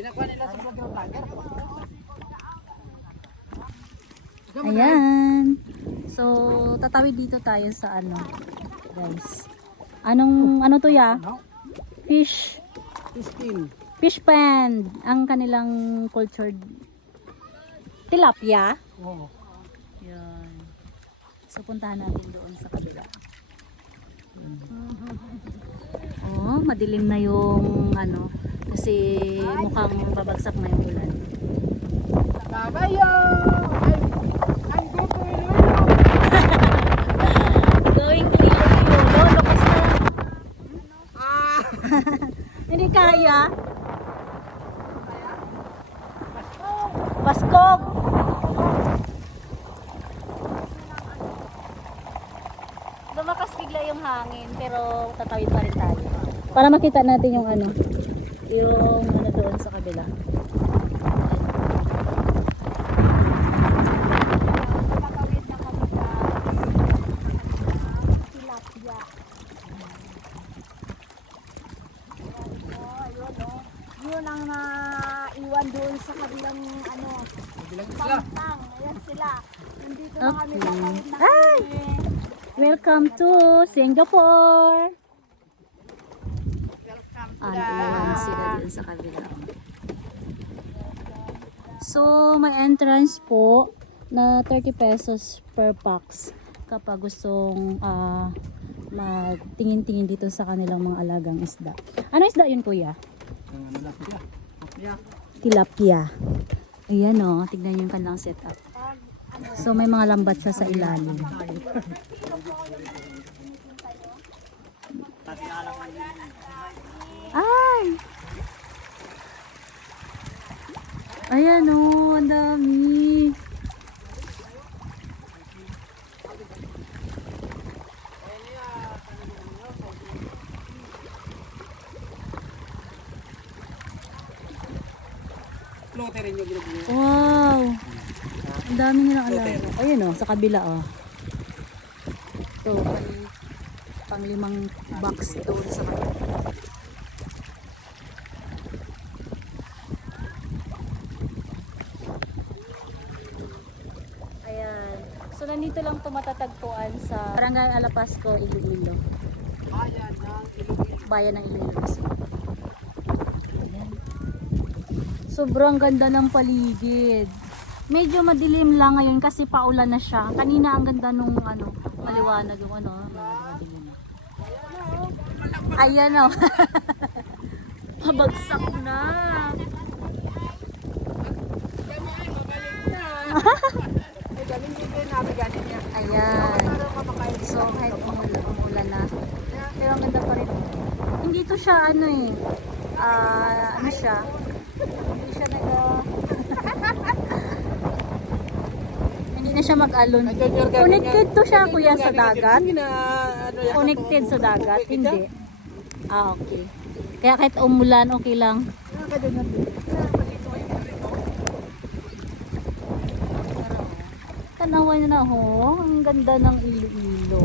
Ginakuha nila sa vlog ng vlogger. Ayan. So, tatawid dito tayo sa ano, guys. Ano to ya? Fish. Fish pond. Ang kanilang cultured tilapia. Oo. Yan. So, puntahan natin doon sa kabila. Oh, madilim na yung ano, kasi mukhang babagsak na yung ulan. Babayo! I'm going to Going to Iloilo. Lukas na. Ah! Hindi kaya. Baskog. Lumakas bigla yung hangin, pero tatawid pa rin tayo. Para makita natin yung ano doon sa kabila. Yun ang naiwan doon sa kabilang ano, Bilang sila. pantang. Ayan sila. Nandito na kami Okay. tatawid na Ay! kami. Welcome to Singapore! Welcome to Ayan sila dun sa kabila. So, may entrance po na 30 pesos per pax kapag gustong magtingin-tingin dito sa kanilang mga alagang isda. Ano isda yun, kuya? Tilapia. Ayan o, tignan nyo yung kanilang setup. So, may mga lambat siya sa ilalim. Ay! Ayan o, ang dami. Floater rin yung ginagawa. Wow! Ang dami nilang alaga. Ayan o, sa kabila o. So, pang 5 box doon sa kabila. Ayan. So, nandito lang ito matatagpuan sa Barangay Alapasco, Iloilo. Ayan, ng Iloilo. Bayan ng Iloilo Rizal. Ayan. Sobrang ganda ng paligid. Medyo madilim lang ngayon kasi paulan na siya. Kanina ang ganda nung ano, maliwanag yung ano, madilim. Ayan o. Pabagsak na. Ay, galing din din namin galing niya. Ayan. So kahit umulan na, pero ang ganda pa rin. Hindi to siya ano eh. Ano siya? Hindi siya hindi na siya mag-alon. Connected to siya kuya sa dagat. Connected sa dagat, hindi. Ah, okay. Kaya kahit umulan, okay lang. Tanawan niyo na ho, ang ganda ng Iloilo.